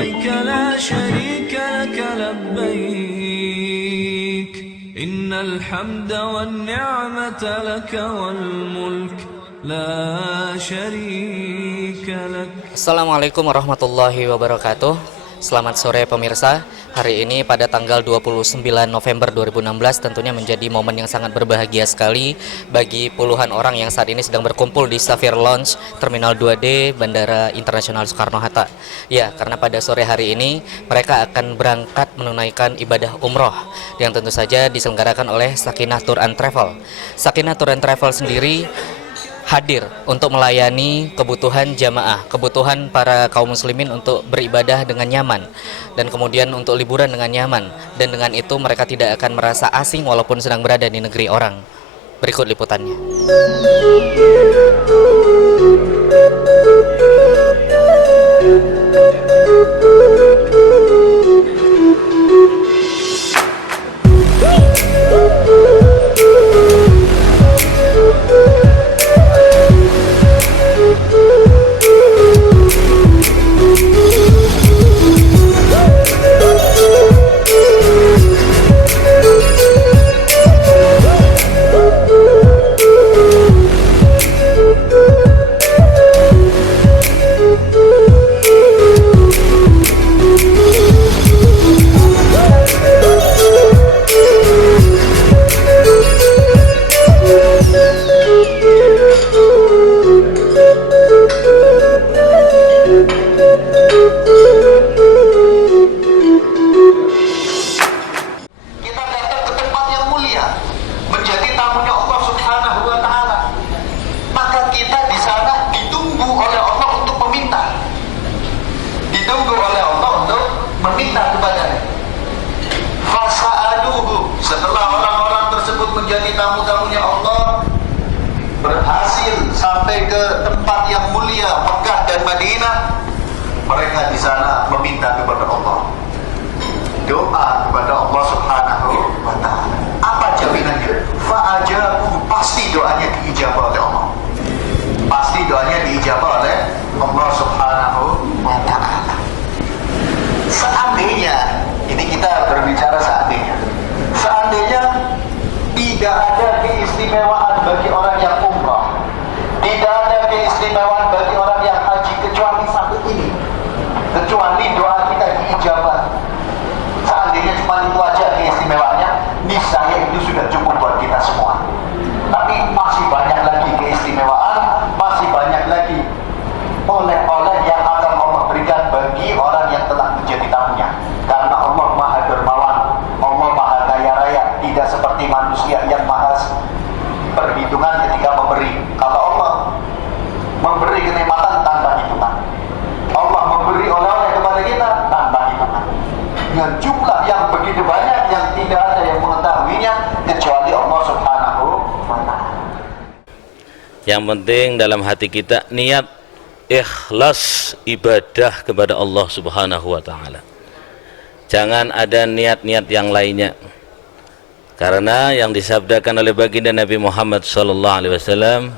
لبيك لا شريك لك لبيك إن الحمد والنعمة لك والملك لا شريك لك. Assalamualaikum warahmatullahi wabarakatuh. Selamat sore pemirsa. Hari ini pada tanggal 29 November 2016 tentunya menjadi momen yang sangat berbahagia sekali bagi puluhan orang yang saat ini sedang berkumpul di Safir Lounge Terminal 2D Bandara Internasional Soekarno-Hatta. Ya, karena pada sore hari ini mereka akan berangkat menunaikan ibadah umroh yang tentu saja diselenggarakan oleh Sakinah Tour and Travel. Sakinah Tour and Travel sendiri hadir untuk melayani kebutuhan jamaah, kebutuhan para kaum muslimin untuk beribadah dengan nyaman dan kemudian untuk liburan dengan nyaman, dan dengan itu mereka tidak akan merasa asing walaupun sedang berada di negeri orang. Berikut liputannya. Setelah orang-orang tersebut menjadi tamu-tamunya Allah, berhasil sampai ke tempat yang mulia Mekah dan Madinah, mereka di sana meminta kepada Allah, doa kepada Allah Subhanahu wa Ta'ala. Apa jaminannya? Fa'ajabu, pasti doanya diijabah oleh Allah. Pasti doanya diijabah oleh Allah Subhanahu wa Ta'ala. Seandainya, ini kita berbicara seandainya tidak ada keistimewaan bagi orang yang umrah, tidak ada keistimewaan bagi orang yang haji kecuali satu ini, kecuali doa kita diijabah. Seandainya cuma itu aja keistimewaannya, niscaya itu sudah cukup buat kita semua. Tapi masih banyak lagi keistimewaan, masih banyak lagi oleh-oleh yang akan Allah berikan bagi orang yang telah menjadi tamunya. Karena Allah Maha Dermawan, Allah Maha Kaya Raya, tidak seperti manusia yang maha perhitungan ketika memberi. Kalau Allah memberi kenikmatan tanpa hitungan, Allah memberi oleh-oleh kepada kita tanpa hitungan, dengan jumlah yang begitu banyak yang tidak ada yang mengetahuinya kecuali Allah Subhanahu wa Ta'ala. Yang penting dalam hati kita niat ikhlas ibadah kepada Allah Subhanahu wa Ta'ala. Jangan ada niat-niat yang lainnya. Karena yang disabdakan oleh baginda Nabi Muhammad sallallahu alaihi wasallam,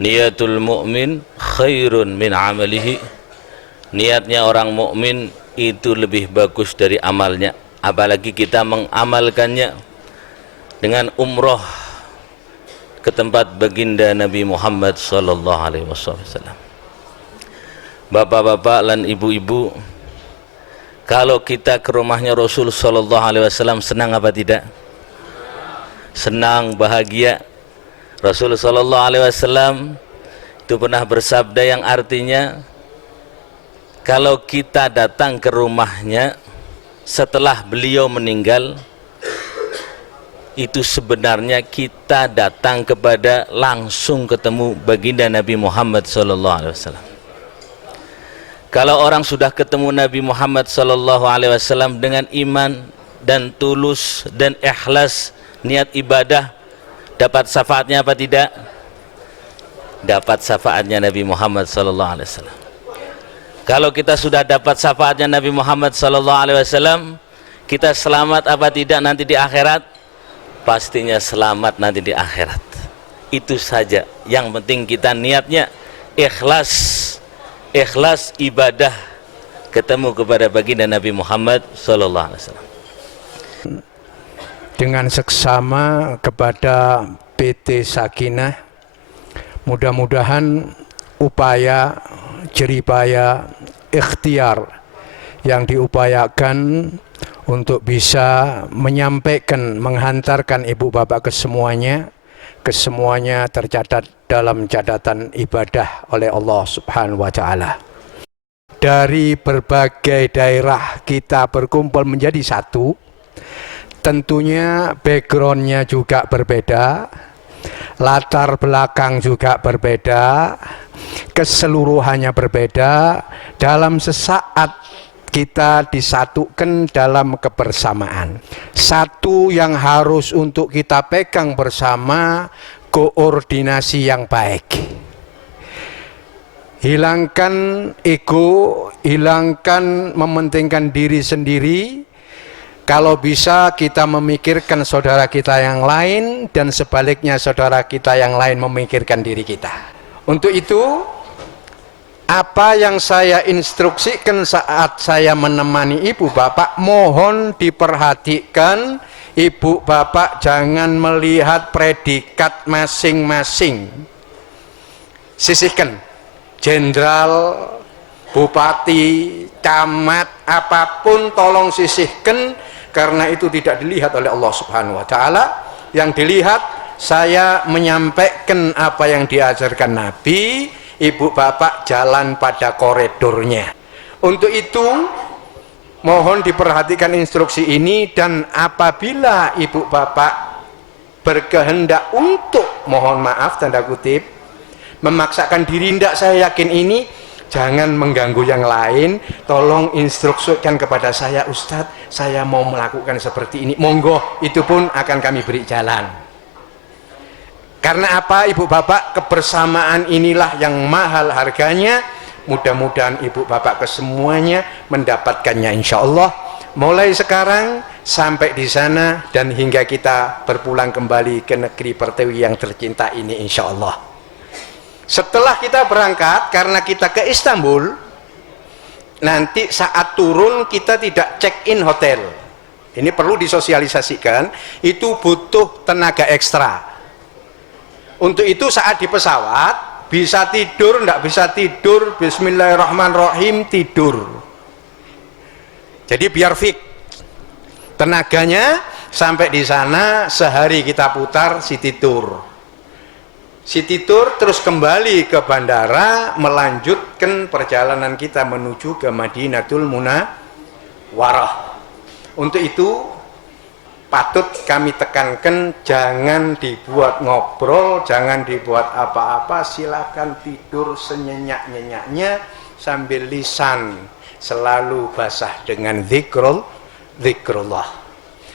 niatul mu'min khairun min amalihi. Niatnya orang mukmin itu lebih bagus dari amalnya, apalagi kita mengamalkannya dengan umroh ke tempat baginda Nabi Muhammad sallallahu alaihi wasallam. Bapak-bapak dan ibu-ibu, kalau kita ke rumahnya Rasul sallallahu alaihi wasallam senang apa tidak? Senang, bahagia. Rasul sallallahu alaihi wasallam itu pernah bersabda yang artinya, kalau kita datang ke rumahnya setelah beliau meninggal, itu sebenarnya kita datang kepada langsung ketemu baginda Nabi Muhammad sallallahu alaihi wasallam. Kalau orang sudah ketemu Nabi Muhammad sallallahu alaihi wasallam dengan iman dan tulus dan ikhlas niat ibadah, dapat syafaatnya apa tidak? Dapat syafaatnya Nabi Muhammad sallallahu alaihi wasallam. Kalau kita sudah dapat syafaatnya Nabi Muhammad sallallahu alaihi wasallam, kita selamat apa tidak nanti di akhirat? Pastinya selamat nanti di akhirat. Itu saja. Yang penting kita niatnya ikhlas ibadah ketemu kepada baginda Nabi Muhammad sallallahu alaihi wasallam. Dengan seksama kepada PT Sakinah, mudah-mudahan upaya, jeripaya, ikhtiar yang diupayakan untuk bisa menyampaikan, menghantarkan ibu bapak ke semuanya tercatat dalam catatan ibadah oleh Allah Subhanahu wa Ta'ala. Dari berbagai daerah kita berkumpul menjadi satu, tentunya backgroundnya juga berbeda, latar belakang juga berbeda, keseluruhannya berbeda. Dalam sesaat kita disatukan dalam kebersamaan. Satu yang harus untuk kita pegang bersama, koordinasi yang baik. Hilangkan ego, hilangkan mementingkan diri sendiri. Kalau bisa kita memikirkan saudara kita yang lain, dan sebaliknya saudara kita yang lain memikirkan diri kita. Untuk itu, apa yang saya instruksikan saat saya menemani ibu bapak, mohon diperhatikan. Ibu bapak jangan melihat predikat masing-masing. Sisihkan. Jenderal, bupati, camat, apapun tolong sisihkan, karena itu tidak dilihat oleh Allah Subhanahu wa Ta'ala. Yang dilihat, saya menyampaikan apa yang diajarkan Nabi. Ibu bapak jalan pada koridornya. Untuk itu mohon diperhatikan instruksi ini, dan apabila ibu bapak berkehendak untuk, mohon maaf tanda kutip, memaksakan diri, tidak saya yakin ini, jangan mengganggu yang lain, tolong instruksikan kepada saya, Ustadz saya mau melakukan seperti ini, monggo, itu pun akan kami beri jalan. Karena apa ibu bapak, kebersamaan inilah yang mahal harganya. Mudah-mudahan ibu bapak kesemuanya mendapatkannya insya Allah, mulai sekarang sampai di sana dan hingga kita berpulang kembali ke negeri Pertiwi yang tercinta ini insya Allah. Setelah kita berangkat, karena kita ke Istanbul, nanti saat turun kita tidak check-in hotel. Ini perlu disosialisasikan, itu butuh tenaga ekstra. Untuk itu saat di pesawat, bisa tidur, tidak bisa tidur, bismillahirrahmanirrahim, tidur. Jadi biar fit. Tenaganya sampai di sana sehari kita putar city tour. City tour terus kembali ke bandara, melanjutkan perjalanan kita menuju ke Madinatul Munawwarah. Untuk itu patut kami tekankan, jangan dibuat ngobrol, jangan dibuat apa-apa, silakan tidur senyenyak-nyenyaknya sambil lisan selalu basah dengan zikrullah.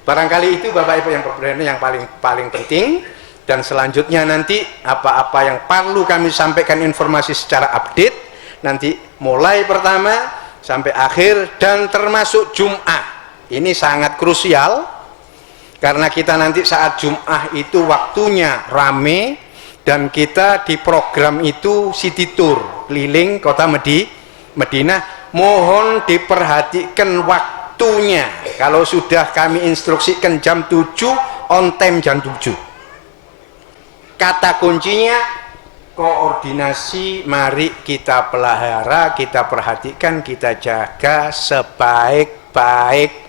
Barangkali itu Bapak Ibu yang berkenan yang paling penting, dan selanjutnya nanti apa-apa yang perlu kami sampaikan informasi secara update nanti mulai pertama sampai akhir, dan termasuk Jum'ah. Ini sangat krusial. Karena kita nanti saat Jum'ah itu waktunya rame, dan kita di program itu city tour keliling kota Madinah. Mohon diperhatikan waktunya. Kalau sudah kami instruksikan jam 7, on time jam 7. Kata kuncinya koordinasi, mari kita pelihara, kita perhatikan, kita jaga sebaik-baik.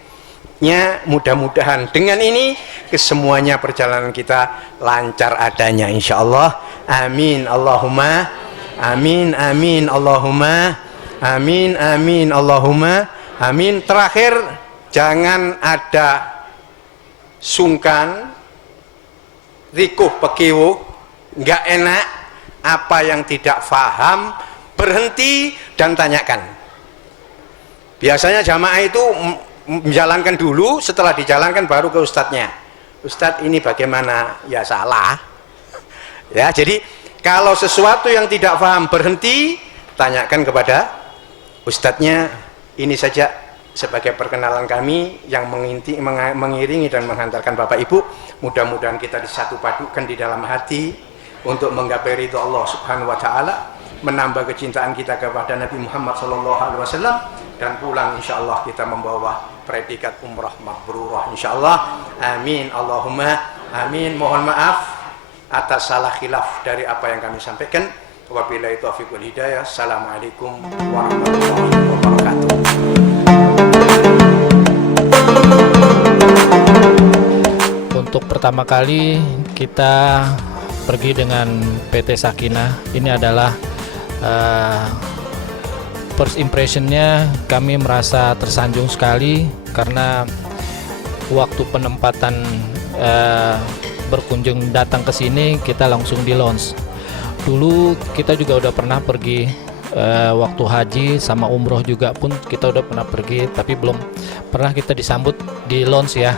Mudah-mudahan dengan ini kesemuanya perjalanan kita lancar adanya insya Allah. Amin Allahumma amin, amin Allahumma amin, amin Allahumma amin. Terakhir, jangan ada sungkan, rikuh pekiwuh, nggak enak, apa yang tidak faham berhenti dan tanyakan. Biasanya jamaah itu menjalankan dulu, setelah dijalankan baru ke ustadznya. Ustadz ini bagaimana? Ya salah. Ya, jadi kalau sesuatu yang tidak paham berhenti, tanyakan kepada ustadznya. Ini saja sebagai perkenalan kami yang mengiringi dan menghantarkan Bapak Ibu. Mudah-mudahan kita disatu padukan di dalam hati untuk menggapai ridho Allah Subhanahu wa Ta'ala, menambah kecintaan kita kepada Nabi Muhammad SAW, dan pulang insyaallah kita membawa predikat umrah mabrurah insyaallah. Amin Allahumma amin. Mohon maaf atas salah khilaf dari apa yang kami sampaikan. Wabillahi taufiq wal hidayah. Assalamualaikum warahmatullahi wabarakatuh. Untuk pertama kali kita pergi dengan PT Sakinah. Ini adalah first impressionnya kami merasa tersanjung sekali karena waktu penempatan berkunjung datang ke sini kita langsung di launch. Dulu kita juga udah pernah pergi waktu haji sama umroh juga pun kita udah pernah pergi, tapi belum pernah kita disambut di launch ya.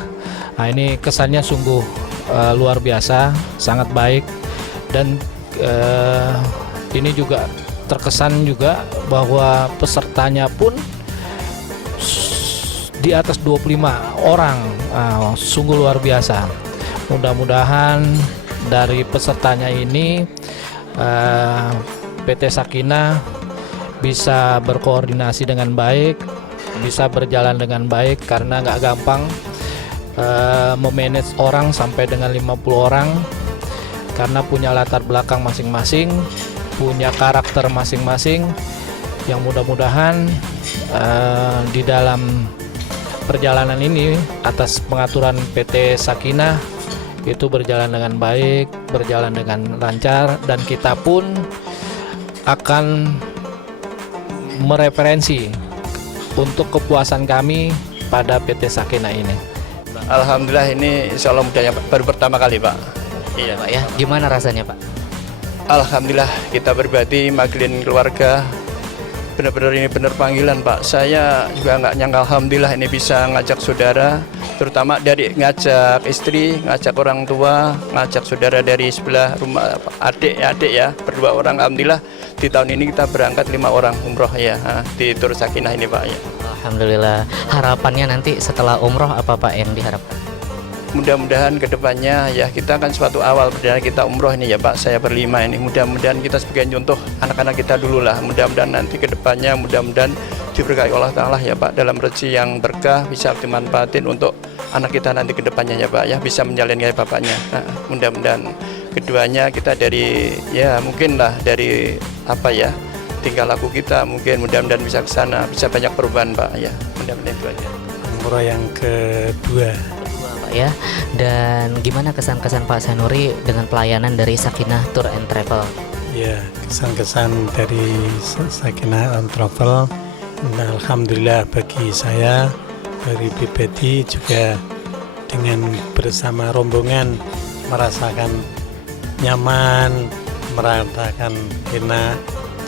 Nah ini kesannya sungguh luar biasa, sangat baik, dan ini juga terkesan juga bahwa pesertanya pun di atas 25 orang, sungguh luar biasa. Mudah-mudahan dari pesertanya ini PT Sakinah bisa berkoordinasi dengan baik, bisa berjalan dengan baik, karena nggak gampang memanage orang sampai dengan 50 orang karena punya latar belakang masing-masing, punya karakter masing-masing, yang mudah-mudahan di dalam perjalanan ini atas pengaturan PT Sakinah itu berjalan dengan baik, berjalan dengan lancar, dan kita pun akan mereferensi untuk kepuasan kami pada PT Sakinah ini. Alhamdulillah ini insya Allah mudahnya baru pertama kali Pak. Iya Pak ya, gimana rasanya Pak? Alhamdulillah kita berbagi maglin keluarga, benar-benar ini benar panggilan Pak. Saya juga nggak nyangka, alhamdulillah ini bisa ngajak saudara, terutama dari ngajak istri, ngajak orang tua, ngajak saudara dari sebelah rumah, adik ya, berdua orang. Alhamdulillah di tahun ini kita berangkat 5 orang umroh ya di Tur Sakinah ini Pak ya. Alhamdulillah. Harapannya nanti setelah umroh apa Pak yang diharapkan? Mudah-mudahan kedepannya ya, kita kan suatu awal perdana kita umroh ini ya Pak, saya berlima ini, mudah-mudahan kita sebagai contoh anak-anak kita dulu lah, mudah-mudahan nanti kedepannya mudah-mudahan diberkahi Allah Ta'ala ya Pak, dalam rezeki yang berkah bisa dimanfaatin untuk anak kita nanti kedepannya ya Pak ya, bisa menjalin kayak bapaknya. Mudah-mudahan keduanya kita dari ya mungkin lah dari apa ya tingkah laku kita, mungkin mudah-mudahan bisa ke sana, bisa banyak perubahan Pak ya, mudah-mudahan itu aja. Umroh yang kedua Pak ya. Dan gimana kesan-kesan Pak Sanuri dengan pelayanan dari Sakinah Tour and Travel? ya, kesan-kesan dari Sakinah and Travel. Nah, alhamdulillah bagi saya dari BPT juga dengan bersama rombongan merasakan nyaman, merasakan enak.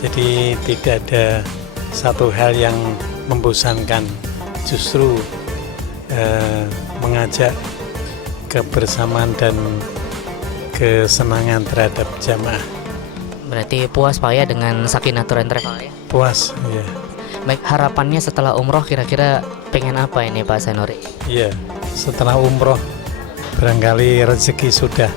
Jadi tidak ada satu hal yang membosankan, justru mengajak kebersamaan dan kesenangan terhadap jamaah. Berarti puas Pak ya dengan Sakinah Tour and Travel ya? Puas ya. Baik, harapannya setelah umroh kira-kira pengen apa ini Pak Sanuri? Iya, setelah umroh barangkali rezeki sudah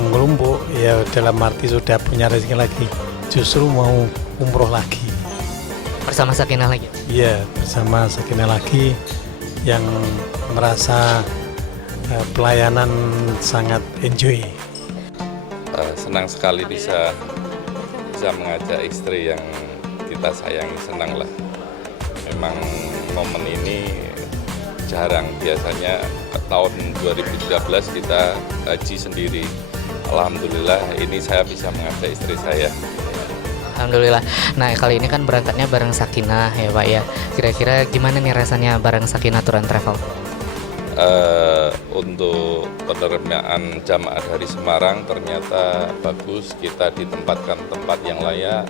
mengelumpuk, ya dalam arti sudah punya rezeki lagi, justru mau umroh lagi. Bersama Sakinah lagi? Iya, bersama Sakinah lagi yang merasa pelayanan sangat enjoy. Senang sekali bisa mengajak istri yang kita sayangi, senang lah. Memang momen ini jarang, biasanya tahun 2013 kita haji sendiri. Alhamdulillah ini saya bisa mengajak istri saya. Alhamdulillah. Nah kali ini kan berangkatnya bareng Sakinah ya Pak ya. Kira-kira gimana nih rasanya bareng Sakinah Tour and Travel? Untuk penerimaan jamaah dari Semarang ternyata bagus, kita ditempatkan tempat yang layak,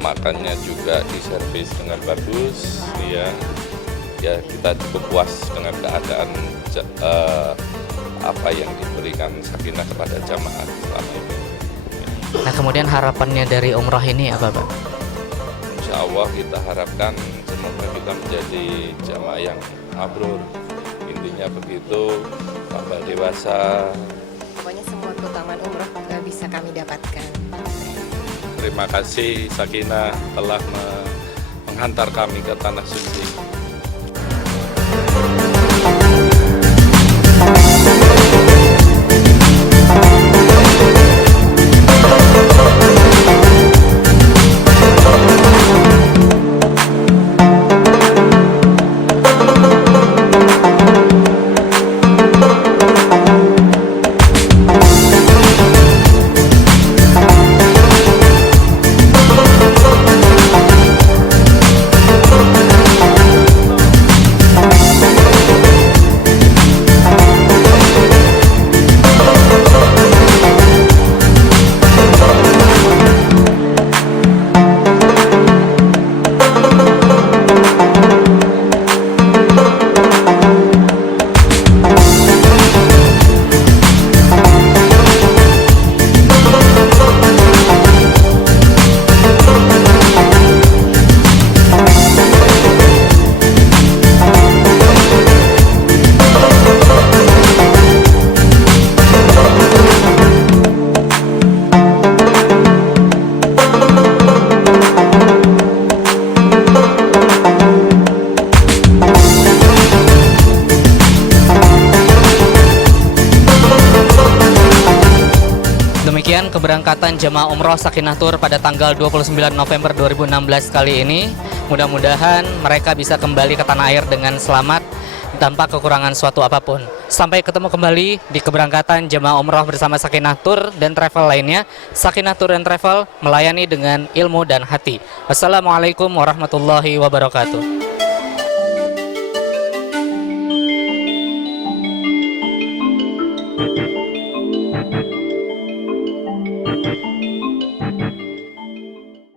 makannya juga diservis dengan bagus, ya kita cukup puas dengan keadaan apa yang diberikan Sakinah kepada jamaah selama ini. Nah kemudian harapannya dari umroh ini apa Pak? Insya Allah kita harapkan semoga kita menjadi jamaah yang mabrur. Intinya begitu, tambah dewasa. Pokoknya semua keutamaan umroh bisa kami dapatkan. Terima kasih Sakinah telah menghantar kami ke tanah suci. Demikian keberangkatan jemaah umroh Sakinah Tour pada tanggal 29 November 2016 kali ini. Mudah-mudahan mereka bisa kembali ke tanah air dengan selamat tanpa kekurangan suatu apapun. Sampai ketemu kembali di keberangkatan jemaah umroh bersama Sakinah Tour dan travel lainnya. Sakinah Tour dan Travel melayani dengan ilmu dan hati. Wassalamualaikum warahmatullahi wabarakatuh.